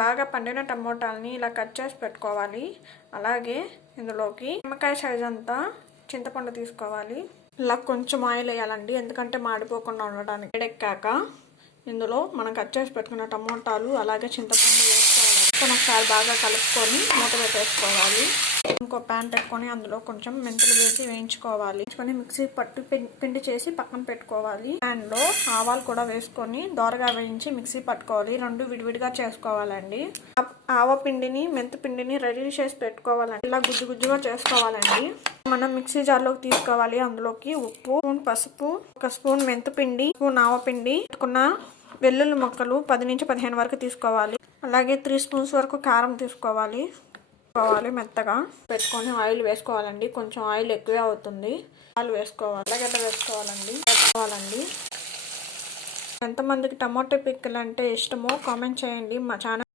బాగా పండిన టమోటాలని ఇలా కట్ చేసి పెట్టుకోవాలి. అలాగే ఇందులోకి నిమ్మకాయ సైజ్ అంతా చింతపండు తీసుకోవాలి. ఇలా కొంచెం ఆయిల్ వేయాలండి, ఎందుకంటే మాడిపోకుండా ఉండడానికి. వేడెక్కాక ఇందులో మనం కట్ చేసి పెట్టుకున్న టమోటాలు అలాగే చింతపండు వేసుకోవాలి. ఒకసారి బాగా కలుపుకొని మూత పెట్టేసుకోవాలి. ఇంకో ప్యాన్ పెట్టుకొని అందులో కొంచెం మెంతులు వేసి వేయించుకోవాలి. మిక్సీ పట్టు పిండి చేసి పక్కన పెట్టుకోవాలి. ప్యాన్లో ఆవాలు కూడా వేసుకొని దోరగా వేయించి మిక్సీ పట్టుకోవాలి. రెండు విడివిడిగా చేసుకోవాలండి. ఆవ పిండిని మెంతు పిండిని రెడీ చేసి పెట్టుకోవాలండి. ఇలా గుజ్జు గుజ్జుగా చేసుకోవాలండి. మనం మిక్సీ జార్లోకి తీసుకోవాలి. అందులోకి ఉప్పు, పసుపు, 1 స్పూన్ మెంతు పిండి, స్పూన్ ఆవ పిండి, పెట్టుకున్న వెల్లుల్లి ముక్కలు 10 నుంచి 15 వరకు తీసుకోవాలి. అలాగే 3 స్పూన్స్ వరకు కారం తీసుకోవాలి. మెత్తగా పెట్టుకొని ఆయిల్ వేసుకోవాలండి. కొంచెం ఆయిల్ ఎక్కువే అవుతుంది. ఆయిల్ వేసుకోవాలి. అలాగే వేసుకోవాలండి. ఎంతమందికి టమాటో పిక్కలు అంటే ఇష్టమో కామెంట్ చేయండి. మా ఛానల్